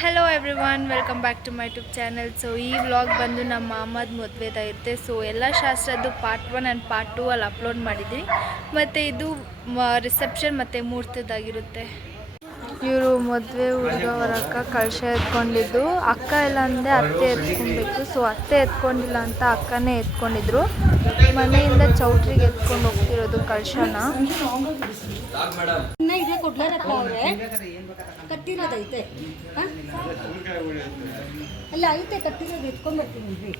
Hello everyone, welcome back to my YouTube channel. So ಈ vlog ಬಂದು ನಮ್ಮ ಮಾಮದ ಮದುವೆದಾಗಿರುತ್ತೆ. So ಎಲ್ಲ ಶಾಸ್ತ್ರದ್ದು ಪಾರ್ಟ್ 1 ಆ್ಯಂಡ್ ಪಾರ್ಟ್ 2 ಅಲ್ಲಿ ಅಪ್ಲೋಡ್ ಮಾಡಿದ್ವಿ. ಮತ್ತು ಇದು ರಿಸೆಪ್ಷನ್ ಮತ್ತು ಮುಹೂರ್ತದಾಗಿರುತ್ತೆ. ಇವರು ಮದುವೆ ಹುಡುಗವರ ಅಕ್ಕ ಕಳಶ ಎತ್ಕೊಂಡಿದ್ದು. ಅಕ್ಕ ಎಲ್ಲ ಅಂದರೆ ಅತ್ತೆ ಎತ್ಕೊಬೇಕು. ಸೊ ಅತ್ತೆ ಎತ್ಕೊಂಡಿಲ್ಲ ಅಂತ ಅಕ್ಕನೇ ಎತ್ಕೊಂಡಿದ್ರು. ಮನೆಯಿಂದ ಚೌಟ್ರಿಗೆ ಎತ್ಕೊಂಡು ಹೋಗ್ತಿರೋದು ಕಳಶನ. ಕಟ್ಟಿರೋದೈತೆ ಅಲ್ಲ ಐತೆ ಕಟ್ಟಿರೋದು ಎತ್ಕೊಂಡ್ಬರ್ತೀನಿ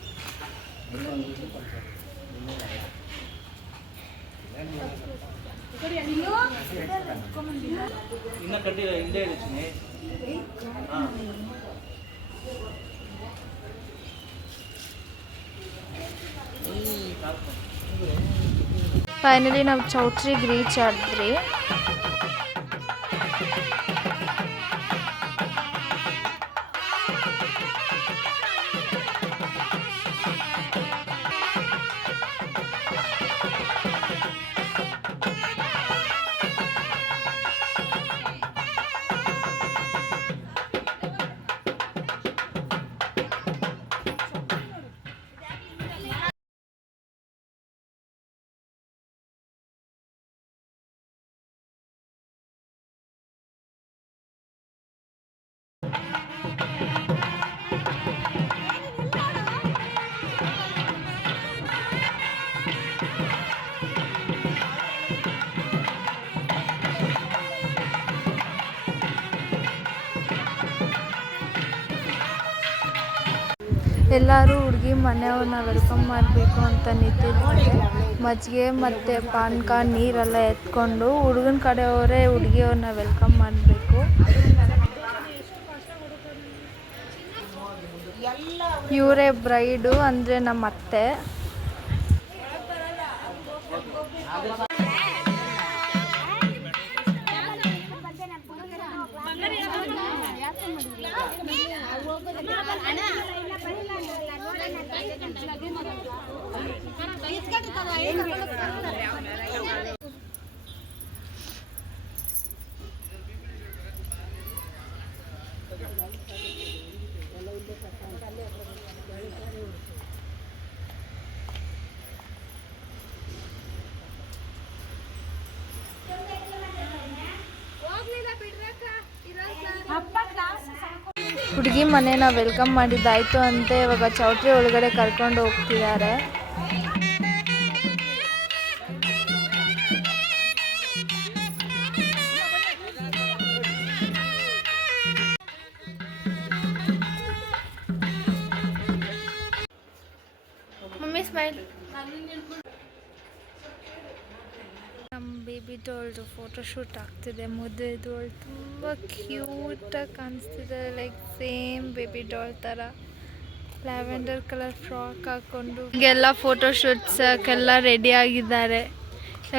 ಫೈನಲಿ ನಾವು ಚೌಟ್ರಿಗೆ ರೀಚ್ ಆದ್ರಿ. ಎಲ್ಲರೂ ಹುಡುಗಿ ಮನೆಯವ್ರನ್ನ ವೆಲ್ಕಮ್ ಮಾಡಬೇಕು ಅಂತ ನಿಂತಿದ್ದಾರೆ. ಮಜ್ಜಿಗೆ ಮತ್ತು ಪಾನಕ ನೀರೆಲ್ಲ ಎತ್ಕೊಂಡು ಹುಡುಗನ ಕಡೆಯವರೇ ಹುಡುಗಿಯವ್ರನ್ನ ವೆಲ್ಕಮ್ ಮಾಡಬೇಕು. ಇವರೇ ಬ್ರೈಡು ಅಂದರೆ ನಮ್ಮ ಅತ್ತೆ. ಹುಡುಗಿ ಮನೇನ ವೆಲ್ಕಮ್ ಮಾಡಿದ್ದಾಯ್ತು ಅಂತ ಇವಾಗ ಚೌಟ್ರಿ ಒಳಗಡೆ ಕರ್ಕೊಂಡು ಹೋಗ್ತಿದ್ದಾರೆ. Mummy smile. ನಮ್ಮ ಬೇಬಿ ಡಾಲ್ದು ಫೋಟೋಶೂಟ್ ಆಗ್ತಿದೆ. ಮದುವೆದು ಅವಳು ತುಂಬ ಕ್ಯೂಟಾಗಿ ಕಾಣಿಸ್ತಿದೆ. ಲೈಕ್ ಸೇಮ್ ಬೇಬಿ ಡಾಲ್ ಥರ ಲ್ಯಾವೆಂಡರ್ ಕಲರ್ ಫ್ರಾಕ್ ಹಾಕ್ಕೊಂಡು ಈಗೆಲ್ಲ ಫೋಟೋಶೂಟ್ಸಕ್ಕೆಲ್ಲ ರೆಡಿ ಆಗಿದ್ದಾರೆ.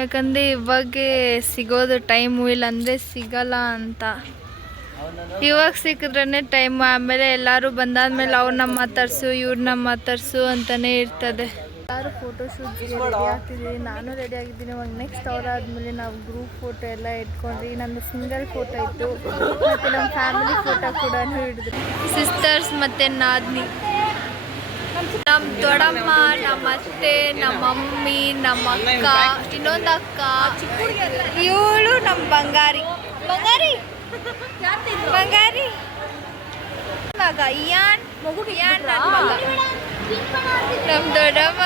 ಯಾಕಂದರೆ ಇವಾಗೆ ಸಿಗೋದು ಟೈಮು, ಇಲ್ಲಾಂದರೆ ಸಿಗಲ್ಲ ಅಂತ. ಇವಾಗ ಸಿಕ್ಕಿದ್ರೇ ಟೈಮ್. ಆಮೇಲೆ ಎಲ್ಲರೂ ಬಂದಾದ್ಮೇಲೆ ಅವ್ರನ್ನ ಮಾತಾಡ್ಸು ಇವ್ರನ್ನ ಮಾತಾಡ್ಸು ಅಂತಲೇ ಇರ್ತದೆ. ಎಲ್ಲರೂ ಫೋಟೋಶೂಟ್ಗೆ ರೆಡಿ ಆಗ್ತಿದ್ದೀವಿ. ನಾನು ರೆಡಿ ಆಗಿದ್ದೀನಿ. ಇವಾಗ ನೆಕ್ಸ್ಟ್ ಅವರಾದ್ಮೇಲೆ ನಾವು ಗ್ರೂಪ್ ಫೋಟೋ ಎಲ್ಲ ಇಟ್ಕೊಂಡ್ರಿ. ನನ್ನ ಸಿಂಗಲ್ ಫೋಟೋ ಇತ್ತು ಮತ್ತು ನಮ್ಮ ಫ್ಯಾಮಿಲಿ ಫೋಟೋ ಕೂಡ ಹಿಡಿದ್ರು. ಸಿಸ್ಟರ್ಸ್ ಮತ್ತು ನಾದಿನಿ, ನಮ್ಮ ದೊಡ್ಡಮ್ಮ, ನಮ್ಮ ಅತ್ತೆ, ನಮ್ಮ ಮಮ್ಮಿ, ನಮ್ಮ ಅಕ್ಕ, ಇನ್ನೊಂದು ಅಕ್ಕ, ಇವಳು ನಮ್ಮ ಬಂಗಾರಿ ಮಗ ಇಯಾನ್ ನನ್ನ ಮಗ, ನಮ್ಮ ದೊಡ್ಡಮ್ಮ.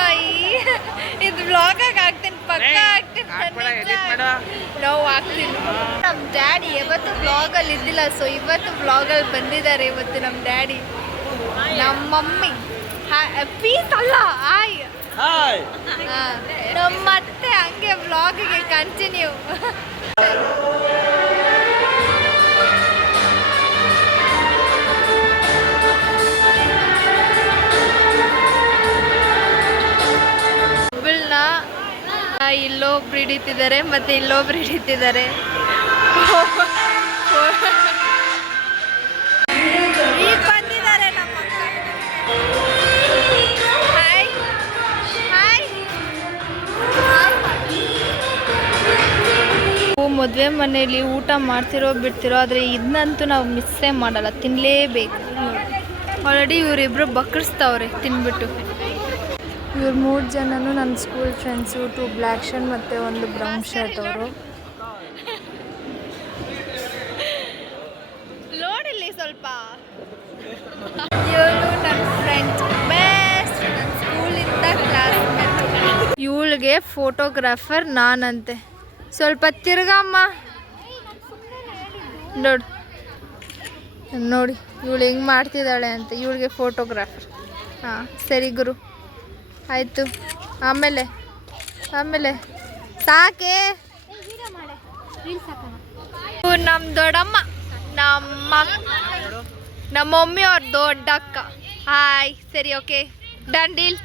ಇದು ಬ್ಲಾಗಾಗ ಹಾಕ್ತೀನಿ, ಪಕ್ಕ ಹಾಕ್ತೀನಿ, ನಾವು ಹಾಕ್ತೀನಿ. ನಮ್ಮ ಡ್ಯಾಡಿ ಯಾವತ್ತು ಬ್ಲಾಗಲ್ಲಿ ಇದ್ದಿಲ್ಲ. ಸೊ ಇವತ್ತು ಬ್ಲಾಗಲ್ಲಿ ಬಂದಿದ್ದಾರೆ. ಇವತ್ತು ನಮ್ಮ ಡ್ಯಾಡಿ, ನಮ್ಮ ಮಮ್ಮಿ ಪೀಸ್ ಅಲ್ಲ ಹಾಯ್, ನಮ್ಮ ಮತ್ತೆ ಹಂಗೆ ಬ್ಲಾಗಿಗೆ ಕಂಟಿನ್ಯೂ. ಇಲ್ಲೊಬ್ರು ಹಿಡಿತಿದ್ದಾರೆ ಮತ್ತು ಇಲ್ಲೊಬ್ರು ಹಿಡಿತಿದ್ದಾರೆ. ಈಗ ಬಂದಿದ್ದಾರೆ ನಮ್ಮ ಹಾಯ್ ಹಾಯ್. ಮದುವೆ ಮನೆಯಲ್ಲಿ ಊಟ ಮಾಡ್ತಿರೋ ಬಿಡ್ತಿರೋ, ಆದರೆ ಇದನ್ನಂತೂ ನಾವು ಮಿಸ್ಸೇ ಮಾಡಲ್ಲ, ತಿನ್ನಲೇಬೇಕು. ಆಲ್ರೆಡಿ ಇವರಿಬ್ಬರು ಬಕ್ಕರಿಸ್ತವ್ರೆ ತಿನ್ಬಿಟ್ಟು. ಇವ್ರು 3 ಜನನೂ ನನ್ನ ಸ್ಕೂಲ್ ಫ್ರೆಂಡ್ಸು, 2 ಬ್ಲ್ಯಾಕ್ ಶರ್ಟ್ ಮತ್ತು 1 ಬ್ರೌನ್ ಶರ್ಟ್ ಅವರು. ನೋಡಿಲ್ಲಿ ಸ್ವಲ್ಪ. ಇವಳು ನನ್ನ ಫ್ರೆಂಡ್, ಬೆಸ್ಟ್ ನನ್ನ ಸ್ಕೂಲಿಂದ ಕ್ಲಾಸ್ಮೇಟ್. ಇವಳಿಗೆ ಫೋಟೋಗ್ರಾಫರ್ ನಾನಂತೆ. ಸ್ವಲ್ಪ ತಿರ್ಗಮ್ಮ. ನೋಡಿ ಇವಳು ಹೆಂಗೆ ಮಾಡ್ತಿದ್ದಾಳೆ ಅಂತ. ಇವಳಿಗೆ ಫೋಟೋಗ್ರಾಫರ್. ಹಾಂ ಸರಿ ಗುರು, ಆಯಿತು. ಆಮೇಲೆ ಸಾಕೆ. ನಮ್ಮ ದೊಡ್ಡಮ್ಮ, ನಮ್ಮ ಮಮ್ಮಿ ಅವ್ರ ದೊಡ್ಡಕ್ಕ. ಹಾಯ್, ಸರಿ, ಓಕೆ, ಡನ್ ಡೀಲ್.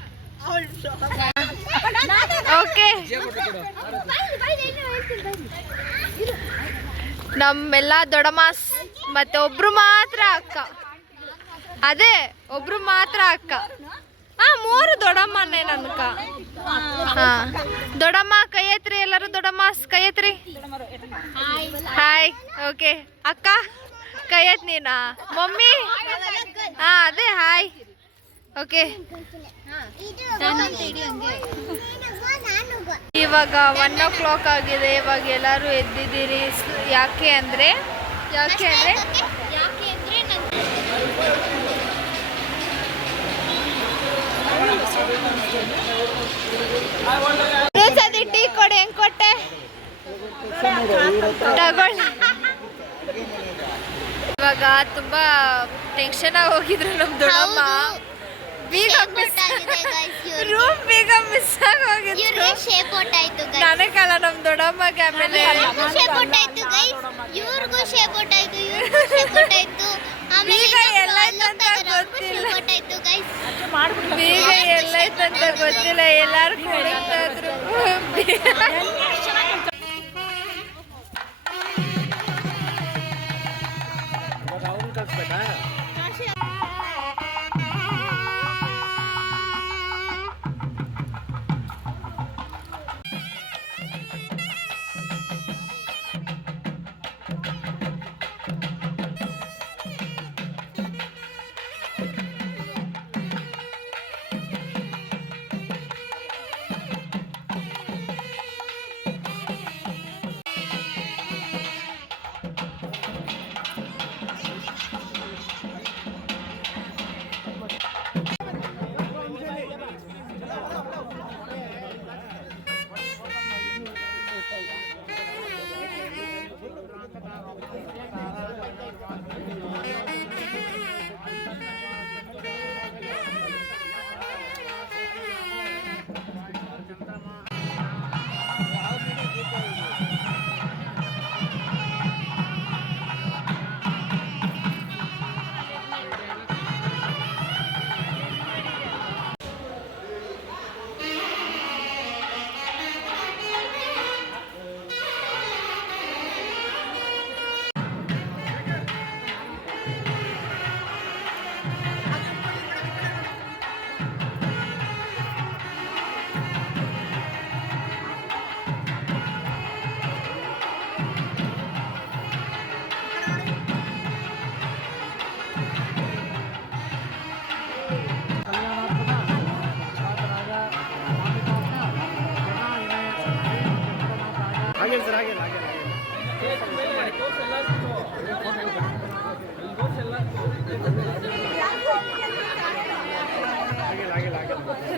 ಓಕೆ, ನಮ್ಮೆಲ್ಲ ದೊಡ್ಡಮ್ಮಾಸ್ ಮತ್ತೆ ಒಬ್ರು ಮಾತ್ರ ಅಕ್ಕ. ಅದೇ ಒಬ್ರು ಮಾತ್ರ ಅಕ್ಕ. 3 ದೊಡ್ಡಮ್ಮನೇ ನನ್ಕ. ದೊಡ್ಡಮ್ಮ ಕೈ ಎತ್ರಿ, ಎಲ್ಲರೂ ದೊಡ್ಡಮ್ಮಾಸ್ ಕೈ ಎತ್ರಿ. Hi, okay. ಅಕ್ಕ ಕೈ ಎತ್ ನೀನಾ? ಮಮ್ಮಿ ಅದೇ ಹಾಯ್, ಓಕೆ. ಇವಾಗ 1 o'clock ಆಗಿದೆ. ಇವಾಗ ಎಲ್ಲರೂ ಎದ್ದಿದ್ದೀರಿ. ಯಾಕೆ ಅಂದರೆ ಸತಿ ಟೀ ಕೊಡಿ. ಹೆಂಗ್ ಕೊಟ್ಟೆ? ತಗೊಳ್ಳಿ. ಇವಾಗ ತುಂಬಾ ಟೆನ್ಷನ್ ಆಗಿ ಹೋಗಿದ್ರು ನಮ್ಮ ದೊಡ್ಡಮ್ಮ. ರೂಮ್ ಬೇಗ ಮಿಸ್ ಆಗಿ ಹೋಗಿದ್ರು. ನನಗಲ್ಲ, ನಮ್ಮ ದೊಡ್ಡಮ್ಮಗೆ. ಆಮೇಲೆ ಬೀಗ ಎಲ್ಲಾಯ್ತಂತ ಗೊತ್ತಿಲ್ಲ. ಎಲ್ಲಾರು ಕುಡಿತಾ ಇದ್ರು.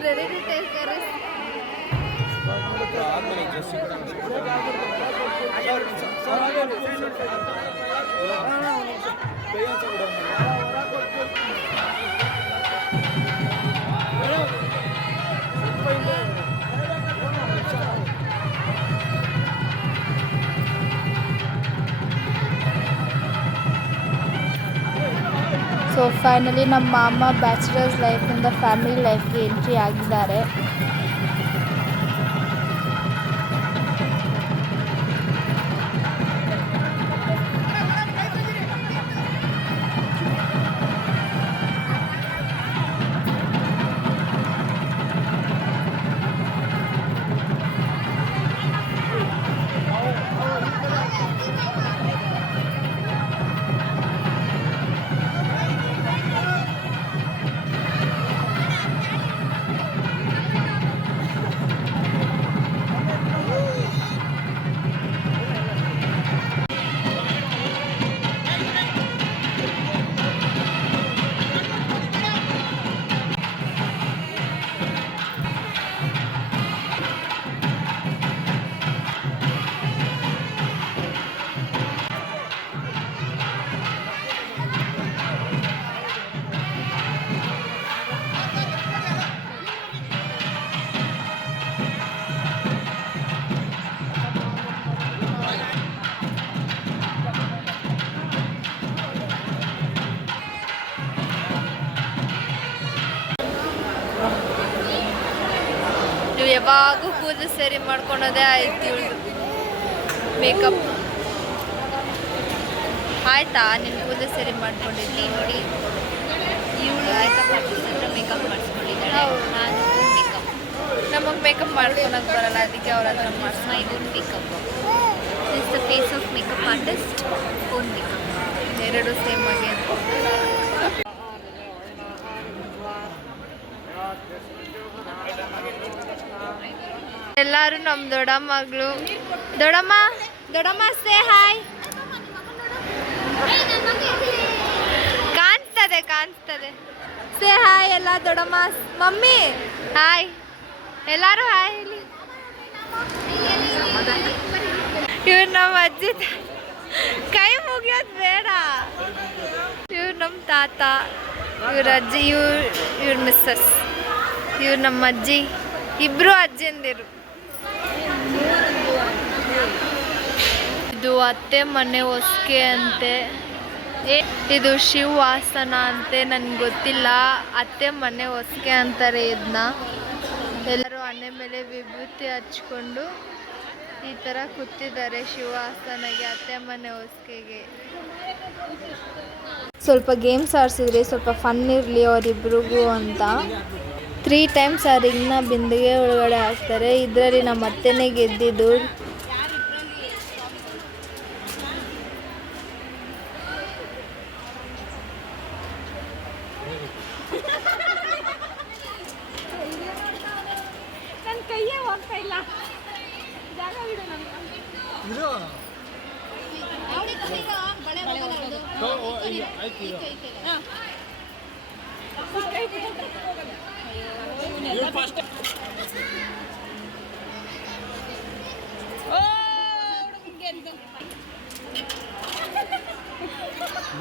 Ready to take a risk. So finally ನಮ್ಮ ಮಾಮ ಬ್ಯಾಚುಲರ್ಸ್ ಲೈಫಿಂದ ಫ್ಯಾಮಿಲಿ ಲೈಫ್ಗೆ ಎಂಟ್ರಿ ಆಗಿದ್ದಾರೆ. ಯಾವಾಗೂ ಕೂದಲು ಸರಿ ಮಾಡ್ಕೊಳೋದೇ ಆಯ್ತು ಇವಳು ಮೇಕಪ್. ಆಯ್ತಾ ನಿನ್ನ ಕೂದಲು ಸರಿ ಮಾಡ್ಕೊಂಡಿದ್ದಿ ನೋಡಿ. ಇವಳು ಮೇಕಪ್ ಆರ್ಟಿಸ್ಟ್ ಹತ್ರ ಮೇಕಪ್ ಮಾಡಿಸ್ಕೊಂಡಿದ್ದಾಳೆ. ನಾನು ಮೇಕಪ್ ನಮಗೆ ಮೇಕಪ್ ಮಾಡ್ಕೊಳಕ್ಕೆ ಬರಲ್ಲ, ಅದಕ್ಕೆ ಅವ್ರ ಹತ್ರ ಮಾಡಿಸ್. My own makeup is the face of makeup artist. Own makeup ಎರಡು ಸೇಮ್ ಆಗಿ. ಎಲ್ಲರೂ ನಮ್ಮ ದೊಡ್ಡಮ್ಮಗಳು. ದೊಡ್ಡಮ್ಮ ದೊಡ್ಡಮ್ಮ ಸೇ ಹಾಯ್. ಕಾಣಿಸ್ತದೆ ಸೇ ಹಾಯ್ ಎಲ್ಲ ದೊಡ್ಡಮ್ಮ. Mummy hi. ಎಲ್ಲರೂ ಹಾಯ್ ಹೇಳಿ. ಇವ್ರು ನಮ್ಮ ಅಜ್ಜಿ ಕೈ ಮುಗಿಯೋದು ಬೇಡ. ಇವ್ರು ನಮ್ಮ ತಾತ, ಇವ್ರ ಅಜ್ಜಿ, ಇವ್ರ ಮಿಸ್ಸಸ್, ಇವ್ರು ನಮ್ಮ ಅಜ್ಜಿ. ಇಬ್ರು ಅಜ್ಜಿಯಂದಿರು. ಇದು ಅತ್ತೆ ಮನೆ ಹೊಸ್ಕೆ ಅಂತೆ. ಇದು ಶಿವವಾಸನ ಅಂತೆ, ನನಗೆ ಗೊತ್ತಿಲ್ಲ. ಅತ್ತೆ ಮನೆ ಹೊಸ್ಕೆ ಅಂತಾರೆ ಇದನ್ನ. ಎಲ್ಲರೂ ಹಣೆ ಮೇಲೆ ವಿಭೂತಿ ಹಚ್ಕೊಂಡು ಈ ಥರ ಕೂತಿದ್ದಾರೆ ಶಿವವಾಸನೆಗೆ, ಅತ್ತೆ ಮನೆ ಹೊಸ್ಕೆಗೆ. ಸ್ವಲ್ಪ ಗೇಮ್ಸ್ ಆಡಿಸಿದ್ರಿ, ಸ್ವಲ್ಪ ಫನ್ ಇರಲಿ ಅವರಿಬ್ರಿಗೂ ಅಂತ 3 ಟೈಮ್ಸ್ ಆ ರಿಂಗ್ನ ಬಿಂದಿಗೆ ಒಳಗಡೆ ಹಾಕ್ತಾರೆ. ಇದರಲ್ಲಿ ನಮ್ಮ ಅತ್ತೆನೇ ಗೆದ್ದಿದ್ದು. ನನ್ನ ಕೈಯೇ ಹೋಗ್ತಾ ಇಲ್ಲ, ಜಾಗ ಬಿಡು ನನಗೆ.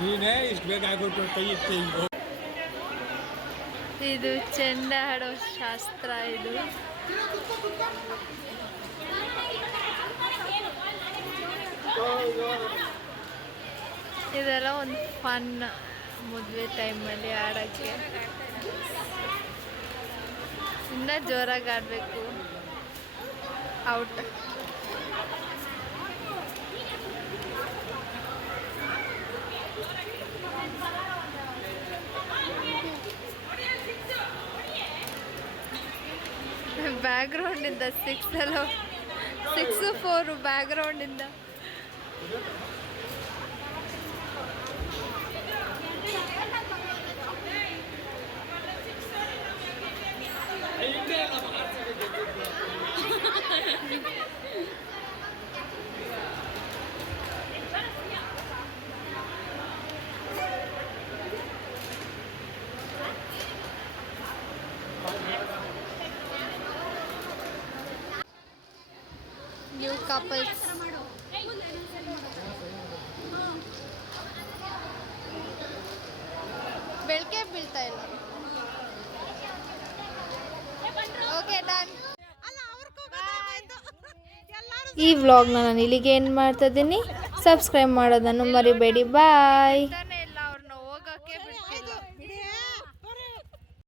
ನೀನೇ ಇಷ್ಟು ಬೇಗ ಆಗ್ಬಿಟ್ಟು ಕೈ ಇಟ್ಟು ಇದು ಚೆಂಡ ಆಡೋ ಶಾಸ್ತ್ರ. ಇದು ಇದೆಲ್ಲ ಒಂದು ಫನ್ ಮದುವೆ ಟೈಮಲ್ಲಿ ಆಡೋಕ್ಕೆ. ಇನ್ನೂ ಜೋರಾಗಿ ಆಡಬೇಕು. ಔಟ್. ಬ್ಯಾಕ್ಗ್ರೌಂಡಿಂದ 6-4 ಬ್ಯಾಕ್ಗ್ರೌಂಡಿಂದ. New couples. ಬೆಳಕೆ ಬೀಳ್ತಾ ಇಲ್ಲ. Okay done. ಈ ವ್ಲಾಗ್ನ ನಾನು ಇಲ್ಲಿಗೆ ಏನು ಮಾಡ್ತಾ ಇದ್ದೀನಿ. ಸಬ್ಸ್ಕ್ರೈಬ್ ಮಾಡೋದನ್ನು ಮರಿಬೇಡಿ. ಬಾಯ್.